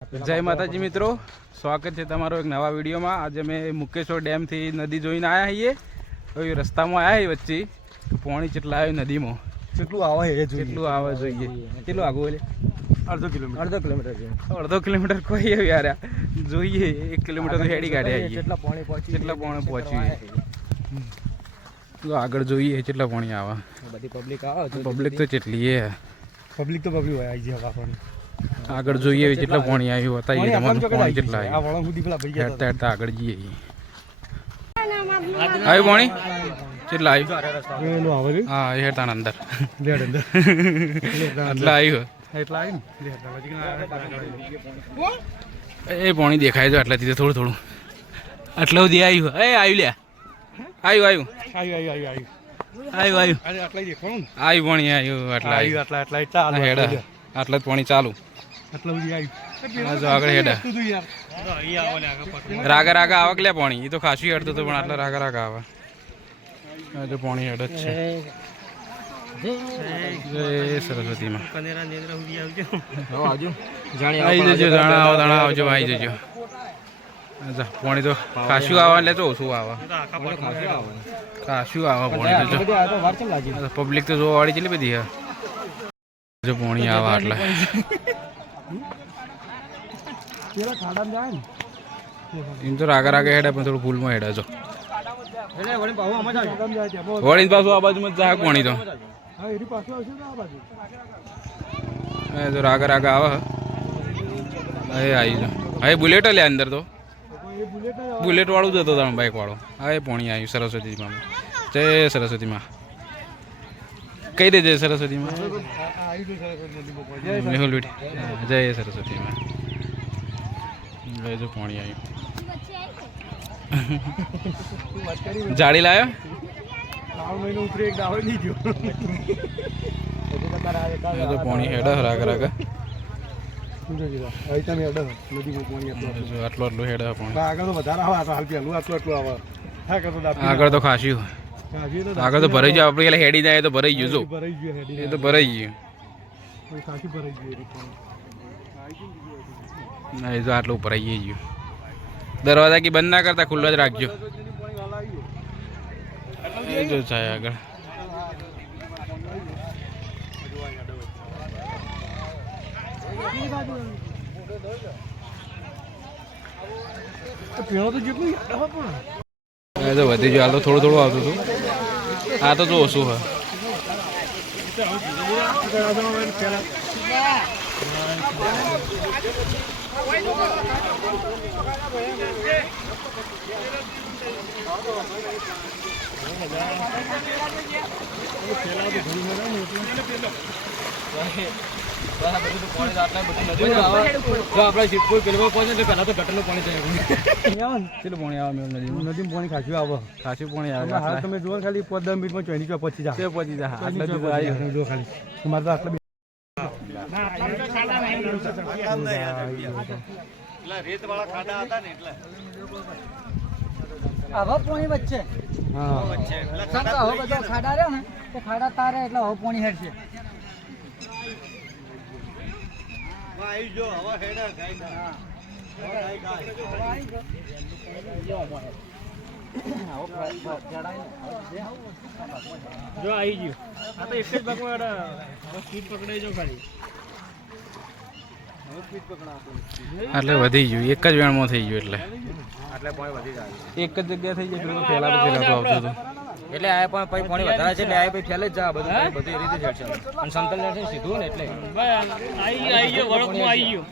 જય માતાજી મિત્રો સ્વાગત છે તમારો એક નવા વિડીયોમાં. આજે અમે મુકેશ્વર ડેમથી નદી જોઈને આવ્યા છીએ. હવે રસ્તામાં આવ્યા વચ્ચે. પોણી પાણી કેટલા આવ્યું નદીમાં. કેટલું આવે એ જોઈએ. કેટલું આવે જોઈએ. કેટલું આગું એટલે અડધો કિલોમીટર. અડધો કિલોમીટર છે. અડધો કિલોમીટર કોઈ આવ્યું યાર. જોઈએ એક કિલોમીટર તો હેડી કાઢ્યા આવીએ. કેટલા પાણી પહોંચી કેટલા પાણી પહોંચ્યું તો આગળ જોઈએ કેટલા પાણી આવે. બધી પબ્લિક આવે પબ્લિક તો કેટલી એ. પબ્લિક તો પબ્લિક હોય આવી જાય આપણને. આગળ જોઈએ જેટલા પાણી આવ્યું બતાવીએ તમારું પાણી કેટલા આ આવ્યું. વળંગ સુધી પેલા ભાઈ ગયા હેડતા હેડતા આગળ જઈએ આવ્યું પાણી? કેટલા આવ્યું? હતા હા એ હેડતા અંદર. એટલા આવ્યું. એ પાણી દેખાય છે આટલાથી થોડું થોડું. આટલા સુધી આવ્યું. એ આવ્યું લ્યા. આવ્યું આવ્યું. આવ્યું આવ્યું આવી આવી આવ્યું આવ્યું. આવ્યું પાણી આવ્યું આટલા આટલા આટલા આટલા જ પાણી ચાલુ. આટલા આવે આગળ પકડ રાગા રાગા આવક લે પાણી. એ તો ખાસું હડતો તો પણ આટલા રાગા રાગા આવે. આ જો પાણી હડ જ છે. સરસ્વતીમાં. કનેરા નેદરા સુધી આવજો. જાણી આવી જજો દાણા આવો દાણા આવજો આવી જજો. અચ્છા પાણી તો ખાસું આવે એટલે તો ઓછું આવે. ખાસું આવે. પાણી તો પબ્લિક તો જોવા વાળી કેટલી બધી પોણી જો પાણી આવે એટલે પેલા ખાડામાં જાય ને એમ તો રાગા રાગા હેડે પણ થોડું ભૂલમાં હેડે જો. વળી જાય. પાછું આ બાજુમાં પાણી તો. હા એની પાછું આવશે ને આ બાજુ. એ તો રાગા રાગા આવે. હે. એ આવી જો હા એ બુલેટ લે અંદર તો. બુલેટ વાળું જ હતો તમે બાઇક વાળો. હા એ પોણી આવ્યું સરસ્વતીમાં જય સરસ્વતીમાં. કઈ દે જય સરસ્વતીમાં મેહુલ બેઠી જય સરસ્વતીમાં. જો પાણી આવ્યું જાળી તો પાણી હેડે રાગા રાગા. આટલું આટલું. આટલું પાણી. આગળ તો વધારે આવે આટલું આટલું આવે. આગળ તો તો આગળ તો ભરાઈ જાય આપણે હેડી જાય તો ભરાઈ ગયું જો. એ તો ભરાઈ ગયું. ના એ તો આટલું ભરાઈ ગયું. દરવાજા કી બંધ ના કરતા ખુલ્લો જ રાખજો. એ જો થાય આગળ. પીણો તો જેટલું વધી ગયો હાલ તો થોડું થોડું આવતું હતું. આ તો જો ઓછું હોય. આવે આવે તમે જુઓ ખાલી પાંચ દસ મિનિટમાં ચોઈની ચોઈ પહોંચી જાય તે જાય તમારે તો આટલા હવે પોણી વચ્ચે. હા. સાંભળો, ખાડા રહ્યો ને તો ખાડા તારે એટલે હવે પોણી હેડશે જો આવી ગયું. આ તો એક જ ભાગમાં સ્પીડ પકડાઈ જો ખાલી. એટલે વધી ગયું. એક જ વેણમાં થઈ ગયું એટલે. જાય. એક જ જગ્યા થઈ ગયું પેલું પેલા તો આવતું હતું. એટલે આ પણ પછી પાણી વધારે છે એટલે આ પછી ફેલે જ જા બધું બધી રીતે જ છે અને સમતલ છે સીધું ને એટલે. આવી આવી ગયો વળકમાં આવી ગયો.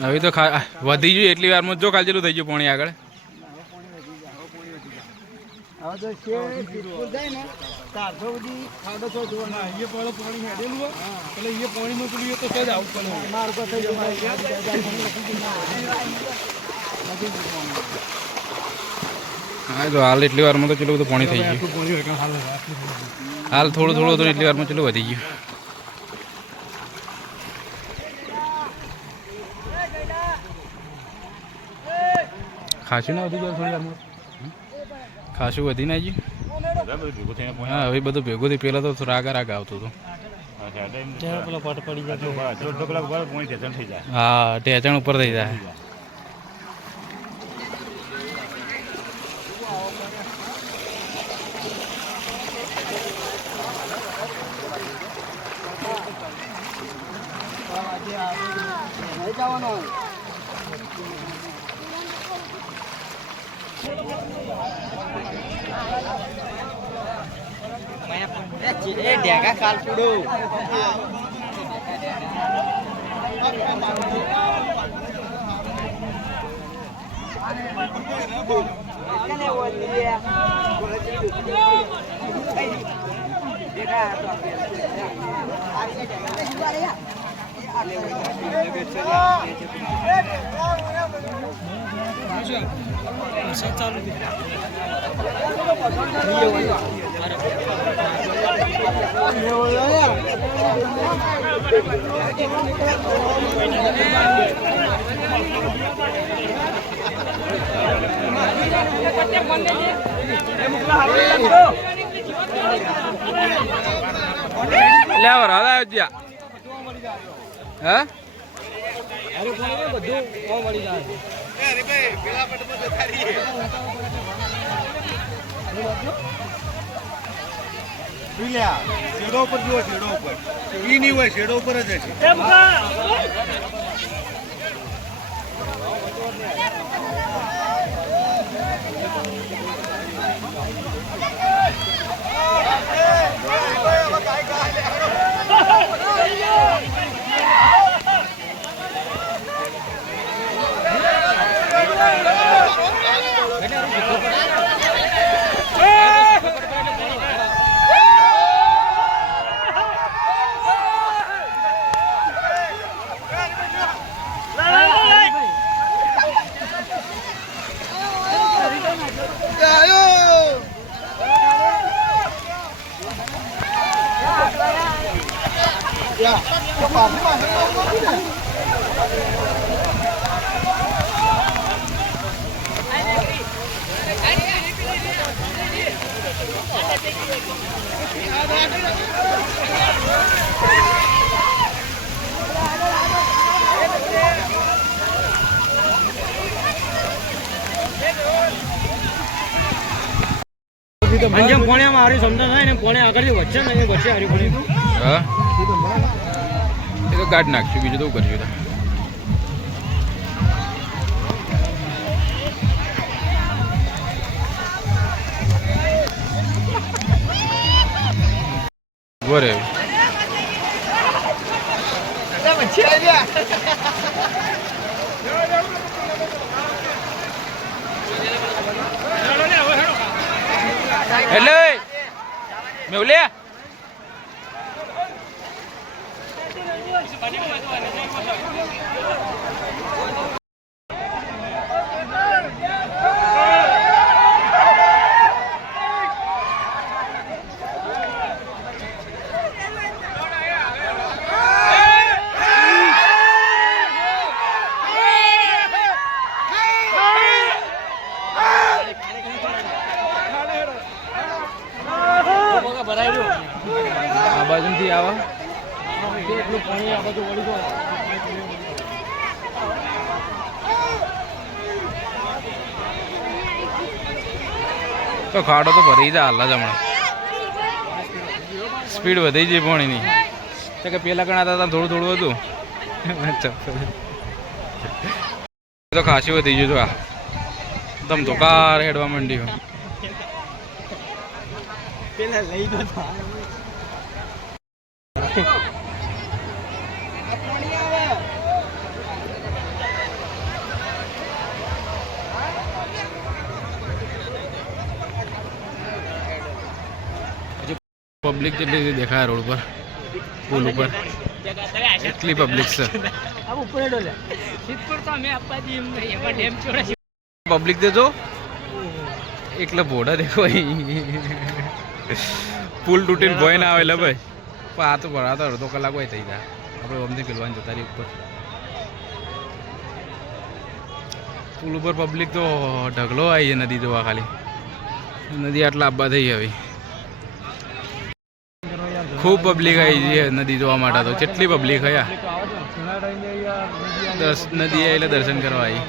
હવે તો ખા વધી ગયું એટલી વારમાં જો કાલ જેટલું થઈ ગયું પાણી આગળ. હવે તો છે સિદ્ધપુર જાય ને ચારસો સુધી ખાડો છો જોવો ના એ પણ પાણી હેડેલું હોય એટલે એ પાણી મોકલ્યું તો આવું હા હાલ એટલી વારમાં તો ચલો બધું પાણી થઈ ગયું. હાલ થોડું થોડું હતું એટલી વારમાં ચલો વધી ગયું. ખાસી ના વધી ગયું થોડી વારમાં? ખાસું વધી ના ગયું? હા હવે બધું ભેગું થઈ પેલા તો રાગ રાગ આવતું હતું. હા ટેચણ ઉપર થઈ જાય. જવાનું એ લેવર હલાવ્યા ઢેકા જાય પૂડું ભાઈ પેલા પટમાં જતા રહીએ શેડો ઉપર જુઓ શેડો ઉપર. ઈ નહીં હોય શેડો ઉપર જ હશે. ને આગળથી વચ્ચે ને વચ્ચે હારી પોણી હા એ તો કાઢ નાખશું બીજું તો કરશું હવે. એટલે મેવલ્યા આ બાજુથી આવા એટલું પાણી આ બધું વળી ગયું તો ખાડો તો ભરી જાય હાલ જ હમણાં સ્પીડ વધી જઈ પાણીની તો કે પેલા ગણાતા હતા થોડું થોડું હતું. તો ખાસી વધી ગયું હતું આ. દમ તો કાર હેડવા માંડ્યું. પેલા લઈ દો પબ્લિક કેટલી જેટલી દેખાય રોડ પર? પુલ ઉપર. એટલી પબ્લિક છે. પબ્લિક દેજો. એકલા ભોડા દેખો પુલ તૂટીને ભોય ના આવે લે ભાઈ. પણ આ તો ભરા તો અડધો કલાક હોય થઈ જાય. આપણે અમને પેલવાની જતા રહી ઉપર. પુલ ઉપર પબ્લિક તો ઢગલો આવી છે નદી જોવા ખાલી. નદી આટલા આબા થઈ આવી. ખૂબ પબ્લિક આવી છે નદી જોવા માટે તો. કેટલી પબ્લિક હયા? દસ નદી એટલે દર્શન કરવા આવી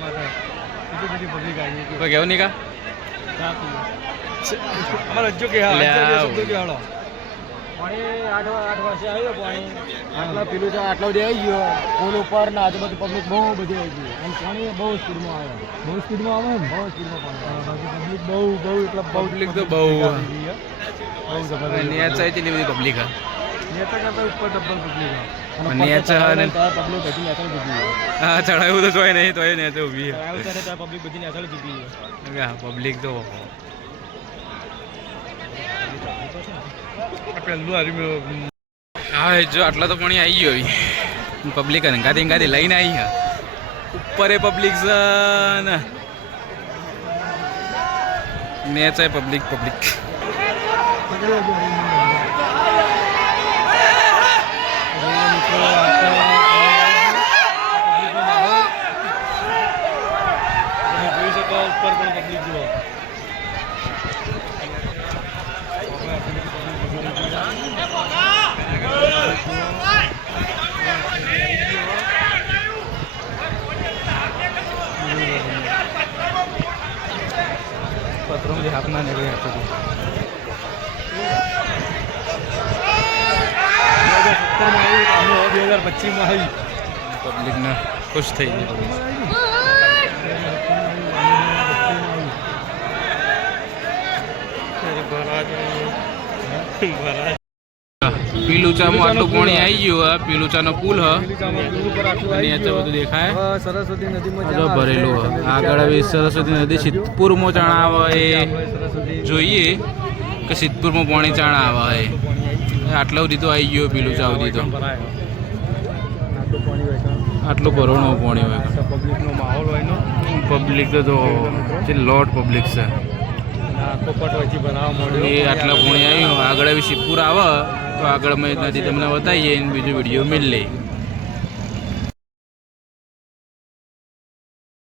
કેવું નહીં કા. આટલા બધી આવી ગયો. પુલ ઉપર ને આજુબાજુ પબ્લિક બહુ બધી આવી ગઈ અને પાણી બહુ સ્પીડમાં આવે. બહુ સ્પીડમાં આવે બહુ સ્પીડમાં પબ્લિક બહુ બહુ એટલે પબ્લિક તો બહુ નેચ બધી પબ્લિક હા. નેચ હા. ચડાયું તો જોઈ નહીં તોય નેચ ઊભી પબ્લિક તો હા એ જો આટલા તો પાણી આવી ગયો પબ્લિક ગાદી ગાદી લઈને આવી હા. ઉપર એ પબ્લિક ને. નેચ પબ્લિક પબ્લિક પબ્લિક જોઈ શકો ઉપર પણ પબ્લિક જુઓ પત્રો જે હાથમાં નીકળી હતું બે હજાર પચીસમાં આવી પબ્લિકને ખુશ થઈ ગઈ પીલુચામાં આટલું પાણી આવી ગયું આ પીલુચાનો પુલ હ. અને તો બધું દેખાય. સરસ્વતી નદીમાં ભરેલું હ. આગળ સરસ્વતી નદી સિદ્ધપુરમાં ચાણા આવે એ જોઈએ કે સિદ્ધપુરમાં પાણી ચાણા આવે આટલા સુધી આવી ગયો પીલુચા સુધી તો. આટલું ભરવાનું પાણી હોય પબ્લિકનો માહોલ હોય નો? પબ્લિક તો જો લોટ પબ્લિક છે. એ આટલા પાણી આવ્યું આગળ આવી શિવપુર આવે તો આગળ અમે નદી તમને બતાવીએ બીજો વીડિયો મિલ લે.